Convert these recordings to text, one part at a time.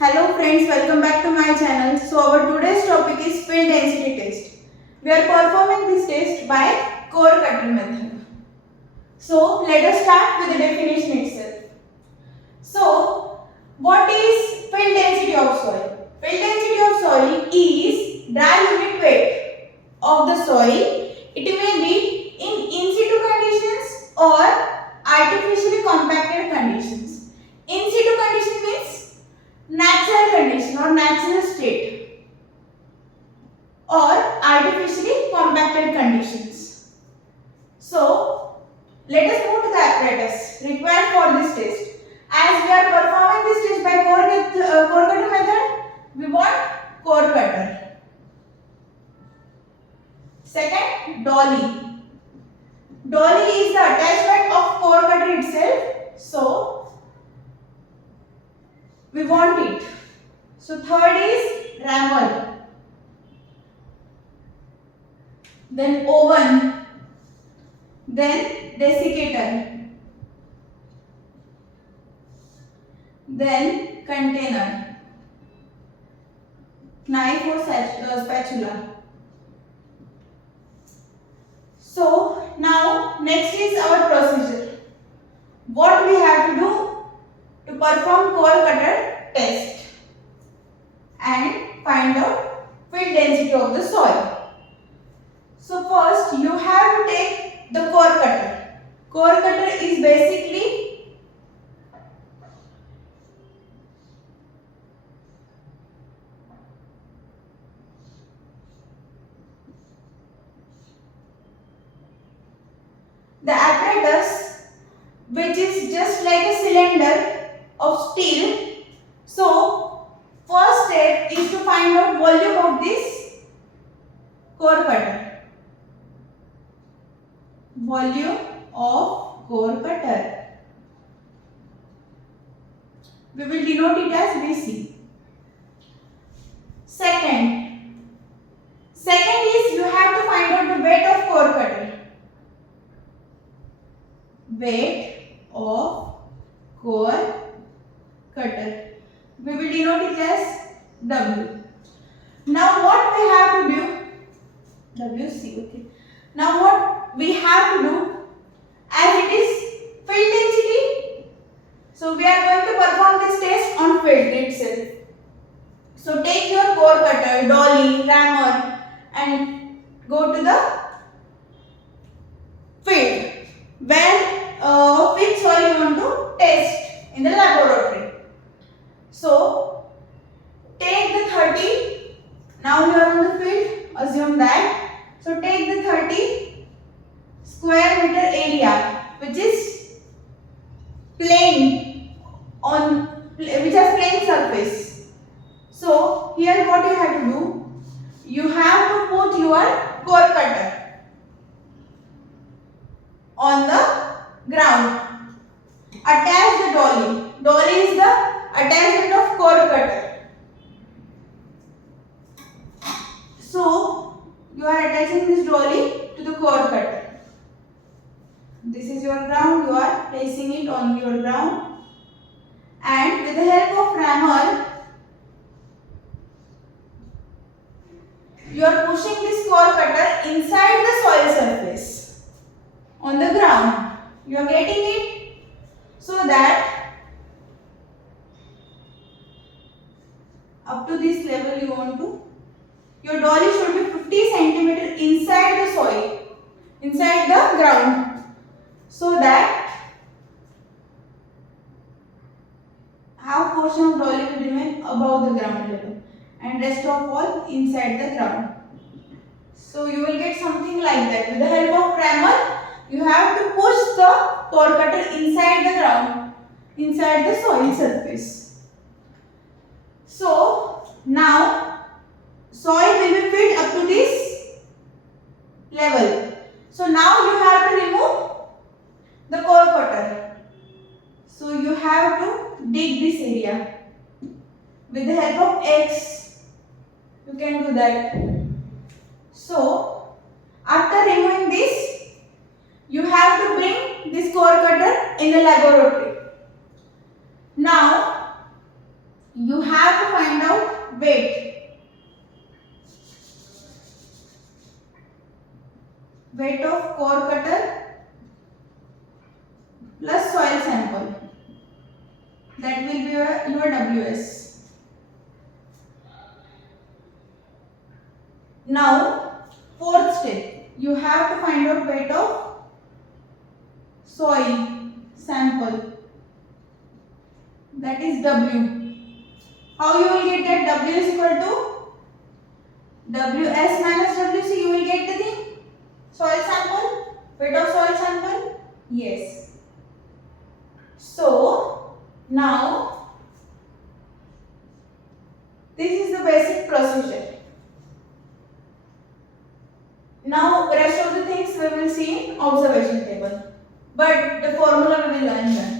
Hello friends, welcome back to my channel. So our today's topic is field density test. We are performing this test by core cutter method. So let us start with the definition itself. So what is field density of soil? Field density of soil is dry unit weight of the soil. It may be in situ conditions or artificially compacted conditions. In situ condition means natural condition or natural state or artificially compacted conditions. So let us move to the apparatus required for this test. As we are performing this test by core cutter method, we want core cutter. Second, dolly. Dolly is the attachment of core cutter itself. So we want it. So third is rammer, then oven, then desiccator, then container, knife or spatula. So now next is our procedure. What we have to do to perform core cutter test and find out field density of the soil. So first you have to take the core cutter. Core cutter is basically the apparatus which is just like a cylinder of steel. So first step is to find out volume of this core cutter. Volume of core cutter. We will denote it as VC. Second is you have to find out the weight of core cutter. Weight of core cutter. We will denote it as W. Now what we have to do? WC. Okay. Now what we have to do, as it is field density, so we are going to perform this test on field itself. So take your core cutter, dolly, rammer and go to the field where which soil you want to test in the laboratory. So take the 30. Now you are on the field. Assume that. So take the 30 square meter area which is plain which has plain surface. So here what you have to do? You have to put your core cutter on the ground. Attach the dolly. Dolly is the attachment of core cutter. So you are attaching this dolly to the core cutter. This is your ground. You are placing it on your ground, and with the help of rammer, you are pushing this core cutter inside the soil surface on the ground. You are getting it, so that up to this level you want to, your dolly should be 50 centimeter inside the soil, inside the ground, so that half portion of dolly will remain above the ground level and rest of all inside the ground. So you will get something like that. With the help of rammer, you have to push the core cutter inside the ground, inside the soil surface. So now soil will be filled up to this level. So now you have to remove the core cutter. So you have to dig this area. With the help of X, you can do that. So after removing this, you have to bring this core cutter in the laboratory. Now you have find out weight. Weight of core cutter plus soil sample. That will be your WS. Now, fourth step, you have to find out weight of soil sample. That is W. How you will get that? W is equal to WS minus WC. You will get the thing. Soil sample. Weight of soil sample. Yes. So, now, this is the basic procedure. Now, rest of the things we will see in observation table. But the formula we will learn here.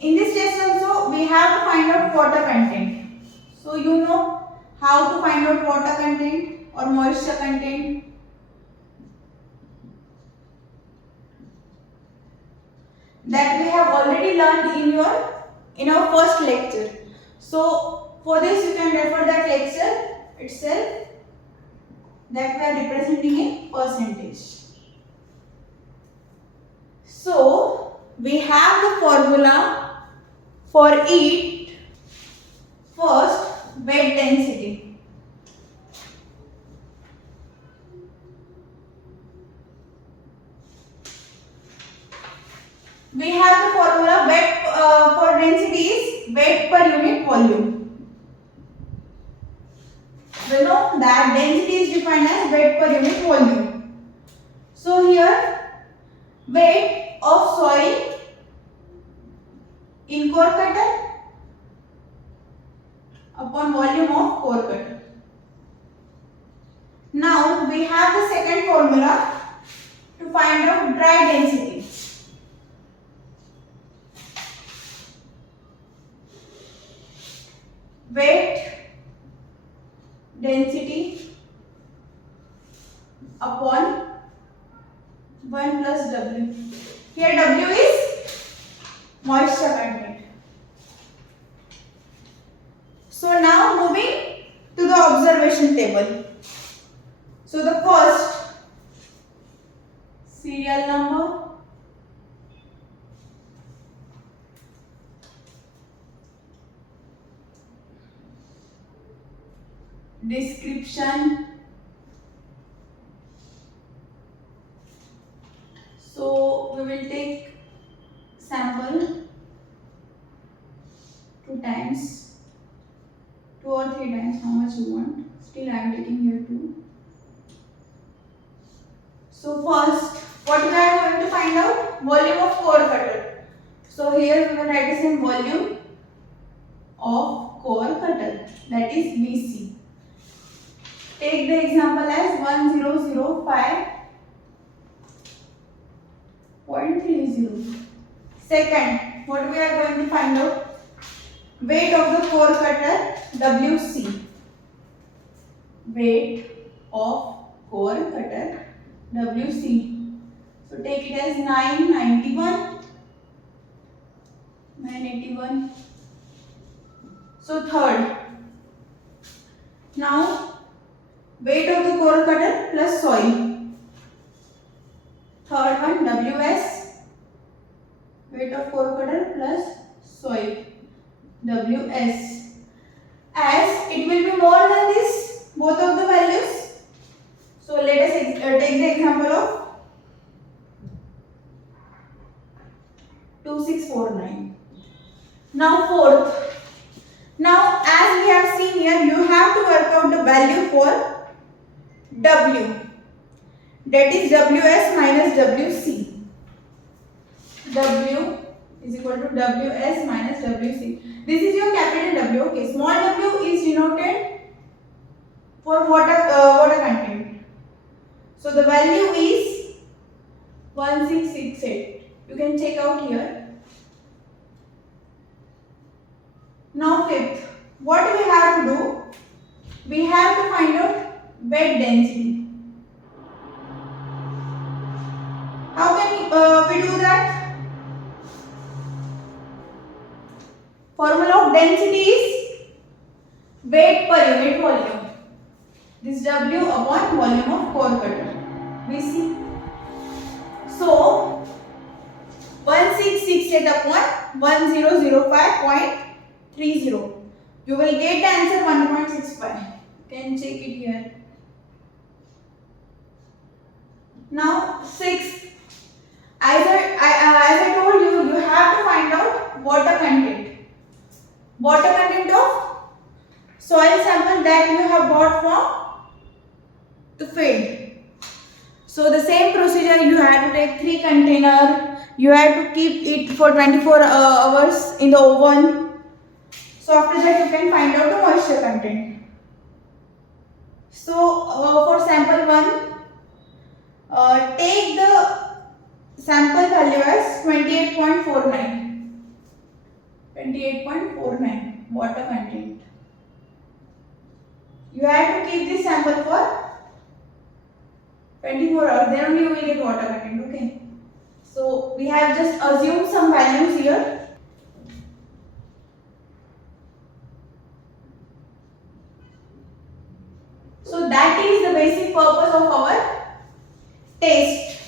In this test also, we have to find out water content. So, you know how to find out water content or moisture content. That we have already learned in our first lecture. So, for this you can refer that lecture itself, that we are representing in percentage. So, we have the formula for it. First, wet density. We have the formula for density is weight per unit volume. We know that density is defined as weight per unit volume. So here, weight of soil in core cutter upon volume of core cutter. Now we have the second formula to find out dry density. Weight density upon 1 plus W. Here W is moisture content. So now moving to the observation table. So the first serial number, description. So we will take sample 2 times, 2 or 3 times, how much you want. Still I am taking here 2. So first, what we are going to find out? Volume of core cutter. So here we will write the same volume of core cutter, that is VC. Take the example as 1005.30. Second, what we are going to find out? Weight of the core cutter, WC. Weight of core cutter, WC. So take it as 981. So third, now weight of the core cutter plus soil. Third one, WS. Weight of core cutter plus soil, WS. As it will be more than this, both of the values. So let us take the example of 2649. Now fourth. Now as we have seen here, you have to work out the value for W. That is WS minus WC. W is equal to WS minus WC. This is your capital W. Okay, small w is denoted for water content. So the value is 1668. You can check out here. Now fifth, what we have to do? We have to find out wet density. How can we do that? Formula of density is weight per unit volume. This W upon volume of core cutter. BC. So 1668 upon 1005.30. You will get the answer 1.65. You can check it here. Now 6. As I told you, you have to find out water content. Water content of soil sample that you have bought from the field. So the same procedure, you have to take 3 container. You have to keep it for 24 hours in the oven. So after that you can find out the moisture content. So for sample 1, take the sample value as 28.49. 28.49 water content. You have to keep this sample for 24 hours, then only you will get water content. Okay. So we have just assumed some values here. So that is the basic purpose of our test.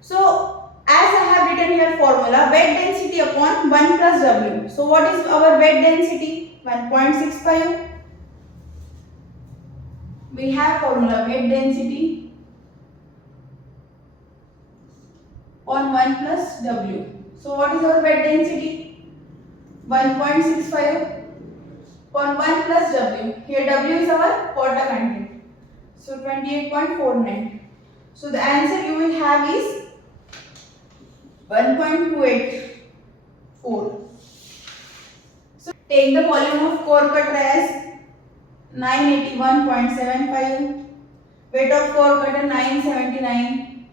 So as I have written here formula, wet density upon 1 plus W. So what is our wet density? 1.65. We have formula wet density on 1 plus W. So what is our wet density? 1.65 on 1 plus W. Here W is our water content. So 28.49. So the answer you will have is 1.284. So take the volume of core cutter as 981.75. Weight of core cutter 979.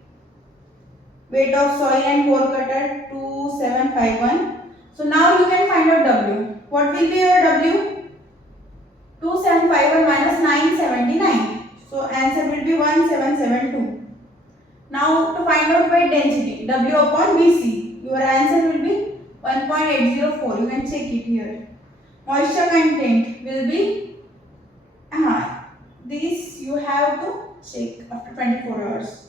Weight of soil and core cutter 2751. So now you can find out W. What will be your W? 2751 minus 979. So answer will be 1772. Now to find out weight density, W upon BC, your answer will be 1.804. You can check it here. Moisture content will be this you have to check after 24 hours.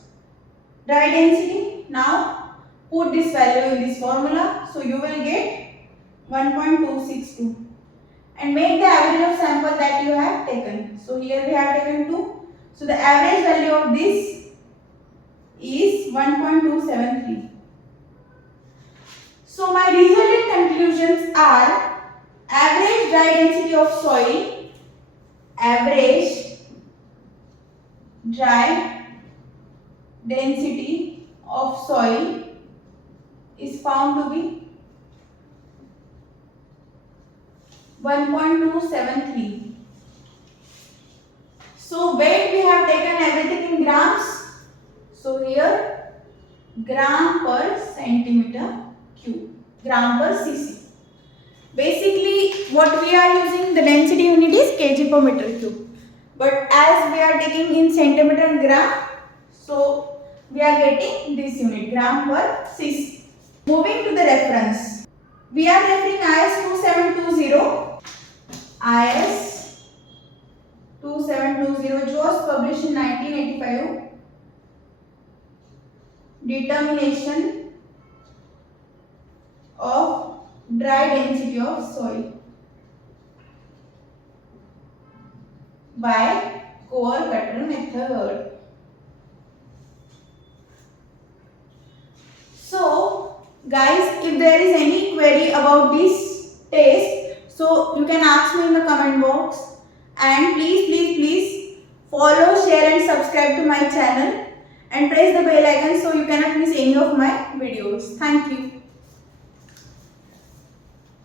Dry density, now put this value in this formula. So you will get 1.262. And make the average of sample that you have taken. So here we have taken 2. So the average value of this is 1.273. So my resultant conclusions are average dry density of soil, average dry density of soil is found to be 1.273. So weight we have taken everything in grams. So here gram per centimeter cube, gram per cc. Basically what we are using, the density unit is kg per meter cube. But as we are taking in centimeter and gram, so we are getting this unit, gram per cc. Moving to the reference. We are referring IS 2720. IS 2720, which was published in 1985. Determination of dry density of soil by core cutter method. So guys, if there is any query about this test, so you can ask me in the comment box, and please follow, share and subscribe to my channel and press the bell icon so you cannot miss any of my videos. Thank you.